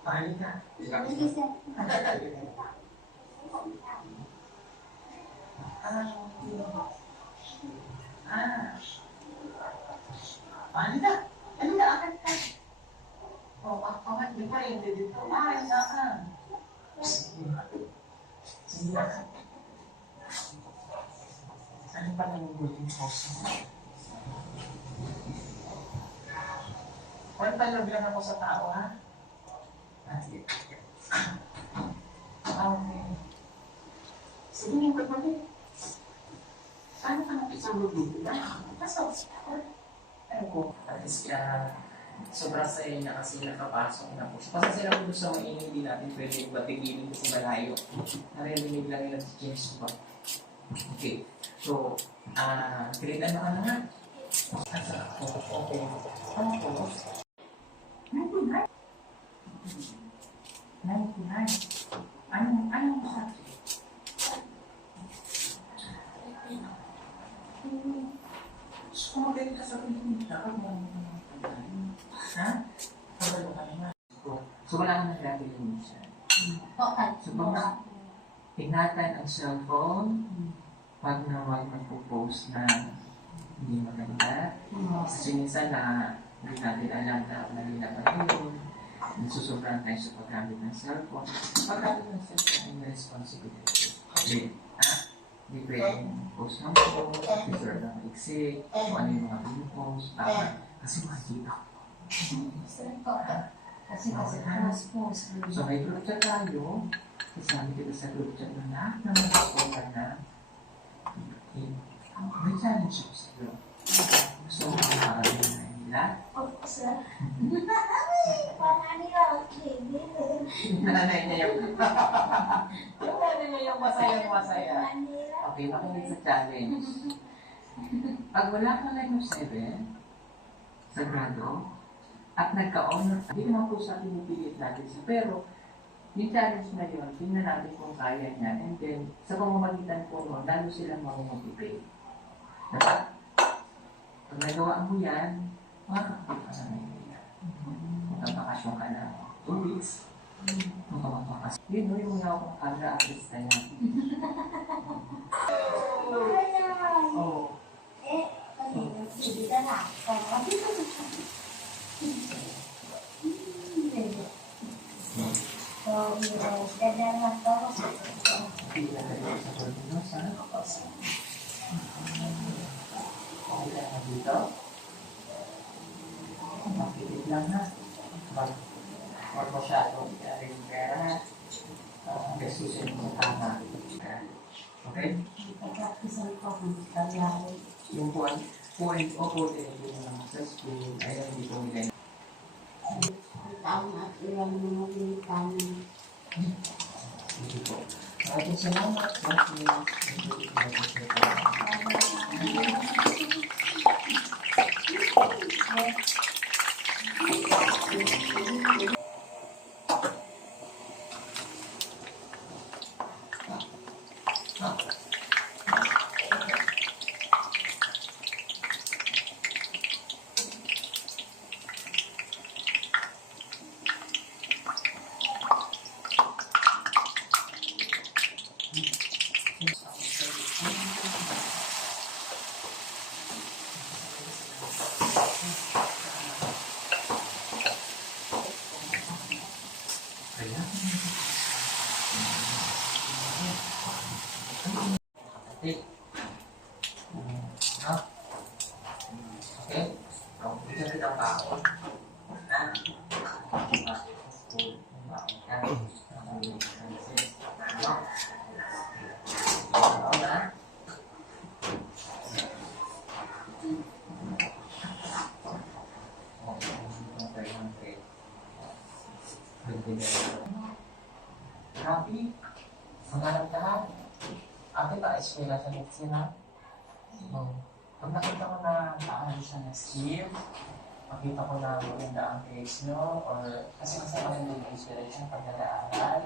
Paano ka? Sige, sir. Paano ka? Ano ka? Akan ka? Ako nga, di pa rin dito. Paano ka? Sige. Ano pa nang buting post mo? Pantalog lang ako sa tao, ha? Okay. Sige, yung kapatid. Paano ka napisang dito? Pasok. Ano ko? At least sobrang saya niya kasi nakapasok na po. Kasi sila ko sa mainit, hindi natin pwede batigilin kasi malayo. Narinig lang yun si James ba? Okay. So, grade ano ka na nga? Okay. Ano po? 99. 99. Anong subject? So, kung magaling ka sa pagkakas, dapat mo ha? Pagkalo ka naman. So, wala ka nang grabe yung minsan. So, pag ingatan ang cellphone, pag na huwag magpo-post na hindi maganda. Kasi minsan na hindi natin alam na mali naman yun. Nasusobrang tayo sa paggamit ng cellphone. Paggamit ng cellphone ay may responsibility. Hindi pwedeng post ng post, deserve ng exit, kung ano yung mga pinupost, tama. Kasi makikita ko. Kasi post. So may group chat tayo. Kasama kita sa group chat na lahat ng mga spoiler na may challenge ako sa group. Gusto mo makakarating na nila? Opo, sir. Parang nila, okay. Nanay niya yung nanay niya yung masayang-masaya. Okay, makinig sa challenge. Pag wala kang line of 7 sa grado, at nagka-honor, hindi naman po sa pinipilit natin siya, pero yung challenge na yun, tingnan natin kung kaya niya, and then sa pamamagitan po nun, lalo silang mamomotivate. Diba? Pag nagawa mo yan, makakapit ka sa Maynila. Magpapakasyon ka na 2 weeks. Magpapakasyon. Yun, yung mga akong camera-artist na yan. Oo. Hindi ka na. So, ganda na to. Pila ka rin sa Cordinos, ha? Okay lang na dito. Makilit lang, ha? Huwag masyadong rin pera. Gasusin mo sa tama. Okay? Pagkakisan ko kung tagyari. Yung point o point sa school ay hindi ko nila. Taong at ilang mga binitanan. Hindi po. Maraming salamat. Okay. Okay? So, ito rin ang baon. Happy? Mangarap lahat? Ate ba, eskwela sa medicine, ha? Pag nakita ko na naaalis na skill, makita ko na maganda ang case nyo, or kasi kasama rin yung inspiration pag nag-aaral,